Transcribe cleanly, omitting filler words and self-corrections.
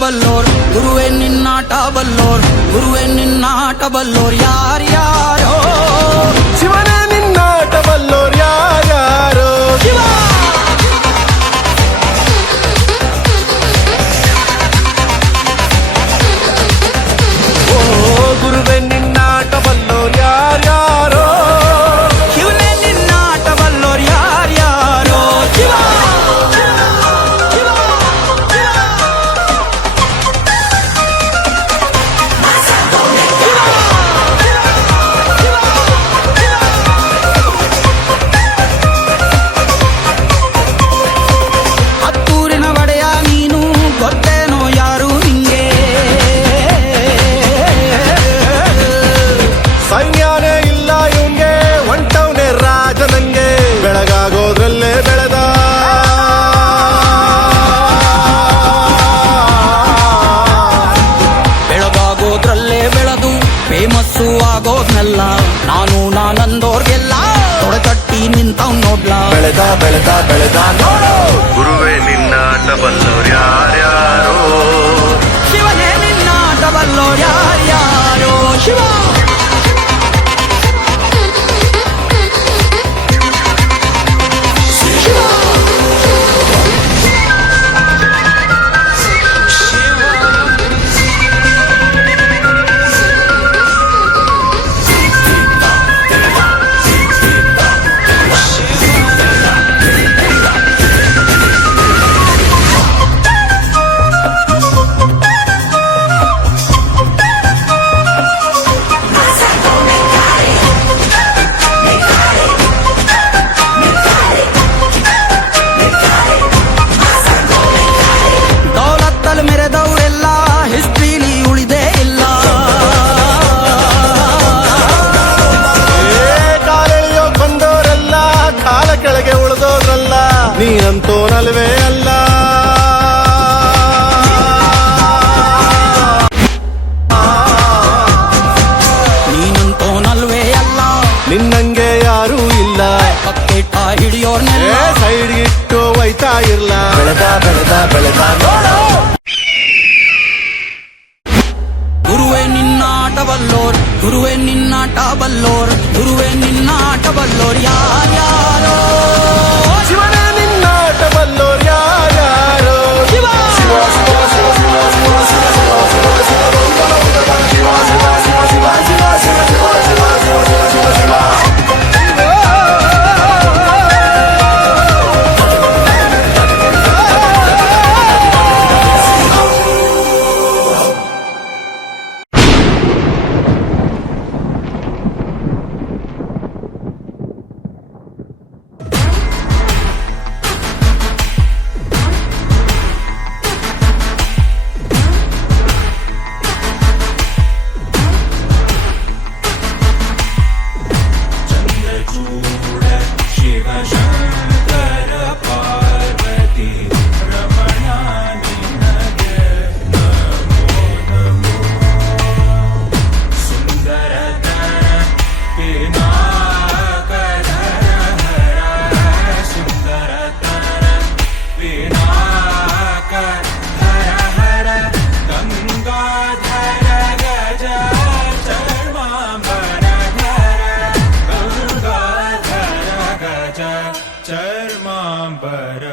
ಬಲ್ಲೋರ್ ಗುರುವೇ ನಿನ್ನಾಟ ಬಲ್ಲೋರ್ ಗುರುವೇ ನಿನ್ನಾಟ ಬಲ್ಲೋರ್ ಯಾರ್ಯಾರೋ ಶಿವನೇ ನಿನ್ನಾಟ ಬಲ್ಲೋರ್ ಯಾರ್ಯಾರೋ ಶಿವ ಓ ಗುರುವೇ ನಿನ್ನಾಟ ಬಲ್ಲೋರ್ ಯಾರ್ಯಾರೋ ಶಿವನೇ ನಿನ್ನಾಟ ಬಲ್ಲೋರ್ ಯಾರ್ಯಾರೋ ಶಿವ ಹತ್ತೂರಿನ ಒಡೆಯ ನೀನು ಗೊತ್ತೇನೋ ಯಾರು ನಿಂಗೆ ಸೈನ್ಯನೇ ಇಲ್ಲ ಇವಂಗೆ ಹೊಂಟವ್ನೆ ರಾಜ ನಂಗೆ ಬೆಳಗಾಗೋದ್ರಲ್ಲೇ ಬೆಳೆದ ಬೆಳಗಾಗೋದ್ರಲ್ಲೇ ಬೆಳೆದು ಫೇಮಸ್ಸು ಆಗೋದ್ನೆಲ್ಲ ನಾನಂದೋರ್ಗೆಲ್ಲ ತೊಡೆತಟ್ಟಿ ನಿಂತವ್ ನೋಡ್ಲಾ ಬೆಳೆದ ಬೆಳೆದ ಬೆಳೆದ ನೋಡು ಗುರುವೇ ನಿನ್ನಾಟ ಬಲ್ಲೋರ್ ಯಾರ್ಯಾರೋ ಶಿವನೇ ನಿನ್ನಾಟ ಬಲ್ಲೋರ್ ಯಾರ್ಯಾರೋ ಶಿವ ದೌಲತ್ತಲ್ಲಿ ಮೆರೆದವರೆಲ್ಲ ಹಿಸ್ಟ್ರಿಲಿ ಉಳಿದೇ ಇಲ್ಲ ಕಾಲೆಳೆಯೋಕ್ ಬಂದವರೆಲ್ಲ ಕಾಲ ಕೆಳಗೆ ಉಳಿದೋದ್ರಲ್ಲ ನೀನಂತೂ ನಲ್ವೇ ಅಲ್ಲ ನೀನಂತೋ ನಲ್ವೇ ಅಲ್ಲ ನಿನ್ನಂಗೆ ಯಾರೂ ಇಲ್ಲ ಬಕೆಟ್ ಹಿಡಿಯೋರ್ನೆಲ್ಲ ಸೈಡ್ ಇಟ್ಟು ಒಯ್ತಾ ಇರ್ಲ ಬೆಳೆದ ಬೆಳೆದ ಬೆಳೆದ ನೋಡು ಗುರುವೇ ನಿನ್ನಾಟ ಬಲ್ಲೋರ್ ಗುರುವೇ ನಿನ್ನಾಟ ಬಲ್ಲೋರ್ ಗುರುವೇ ನಿನ್ನಾಟ ಬಲ್ಲೋರ್ ಯಾರ್ಯಾರೋ ಶಿವನೇ ನಿನ್ನಾಟ ಬಲ್ಲೋರ್ ಯಾರ್ಯಾರೋ ಶಿವ ಚರ್ಮಾಂಬರ